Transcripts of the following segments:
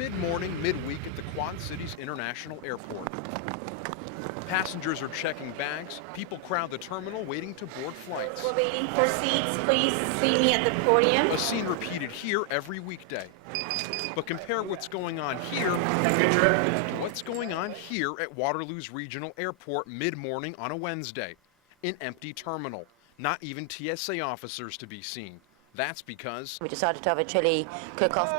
mid-morning, midweek at the Quad Cities International Airport. Passengers are checking bags. People crowd the terminal waiting to board flights. We're waiting for seats. Please see me at the podium. A scene repeated here every weekday. But compare what's going on here to what's going on here at Waterloo's Regional Airport mid-morning on a Wednesday. An empty terminal. Not even TSA officers to be seen. That's because we decided to have a chili cook-off.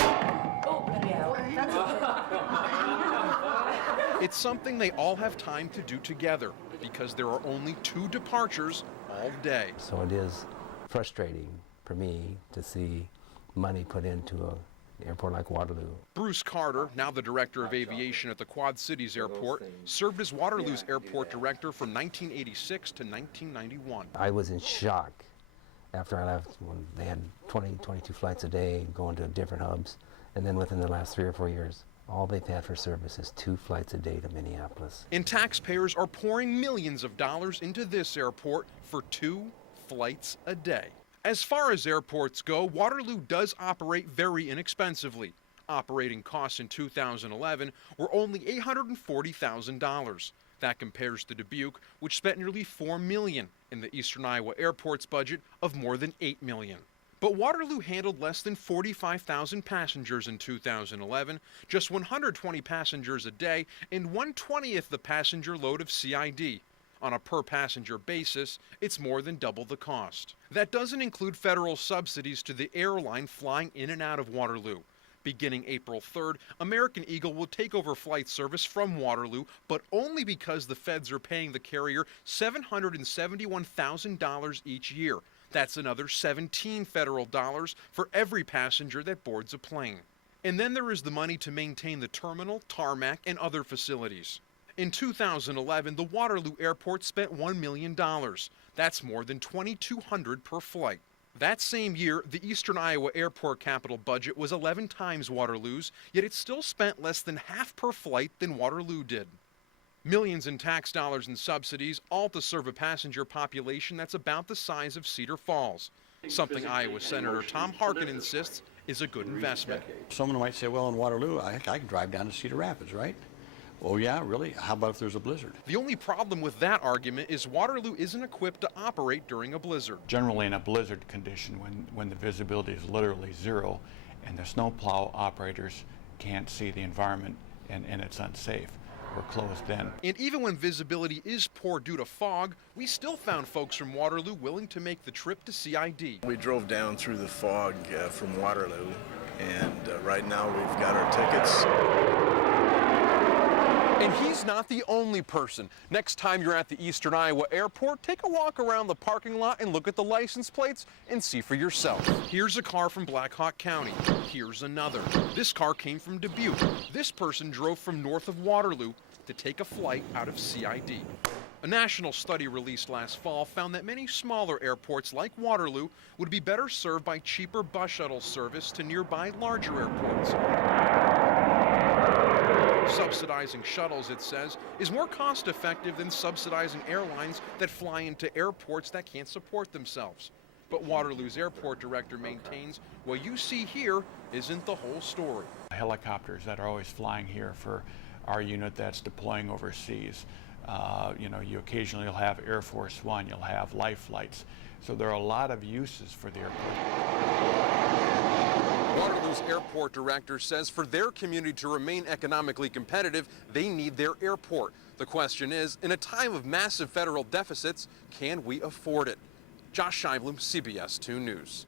It's something they all have time to do together because there are only 2 departures all day. So it is frustrating for me to see money put into an airport like Waterloo. Bruce Carter, now the director of aviation at the Quad Cities Airport, served as Waterloo's airport director from 1986 to 1991. I was in shock after I left when they had 22 flights a day going to different hubs, and then within the last 3 or 4 years, all they've had for service is 2 flights a day to Minneapolis. And taxpayers are pouring millions of dollars into this airport for 2 flights a day. As far as airports go, Waterloo does operate very inexpensively. Operating costs in 2011 were only $840,000. That compares to Dubuque, which spent nearly $4 million in the Eastern Iowa Airport's budget of more than $8 million. But Waterloo handled less than 45,000 passengers in 2011, just 120 passengers a day, and 1/20th the passenger load of CID. On a per-passenger basis, it's more than double the cost. That doesn't include federal subsidies to the airline flying in and out of Waterloo. Beginning April 3rd, American Eagle will take over flight service from Waterloo, but only because the feds are paying the carrier $771,000 each year. That's another 17 federal dollars for every passenger that boards a plane. And then there is the money to maintain the terminal, tarmac, and other facilities. In 2011, the Waterloo Airport spent $1 million. That's more than $2,200 per flight. That same year, the Eastern Iowa Airport capital budget was 11 times Waterloo's, yet it still spent less than half per flight than Waterloo did. Millions in tax dollars and subsidies, all to serve a passenger population that's about the size of Cedar Falls. Something Iowa Senator Tom Harkin insists is a good investment. Someone might say, well, in Waterloo, I can drive down to Cedar Rapids, right? Oh yeah, really? How about if there's a blizzard? The only problem with that argument is Waterloo isn't equipped to operate during a blizzard. Generally in a blizzard condition, when the visibility is literally 0 and the snowplow operators can't see the environment and it's unsafe, we're closed then. And even when visibility is poor due to fog, we still found folks from Waterloo willing to make the trip to CID. We drove down through the fog from Waterloo, and right now we've got our tickets. And he's not the only person. Next time you're at the Eastern Iowa Airport, take a walk around the parking lot and look at the license plates and see for yourself. Here's a car from Black Hawk County. Here's another. This car came from Dubuque. This person drove from north of Waterloo to take a flight out of CID. A national study released last fall found that many smaller airports like Waterloo would be better served by cheaper bus shuttle service to nearby larger airports. Subsidizing shuttles, it says, is more cost-effective than subsidizing airlines that fly into airports that can't support themselves. But Waterloo's airport director maintains what you see here isn't the whole story. Helicopters that are always flying here for our unit that's deploying overseas. You occasionally will have Air Force One, you'll have life flights. So there are a lot of uses for the airport. Waterloo's airport director says for their community to remain economically competitive, they need their airport. The question is, in a time of massive federal deficits, can we afford it? Josh Scheinblum, CBS 2 News.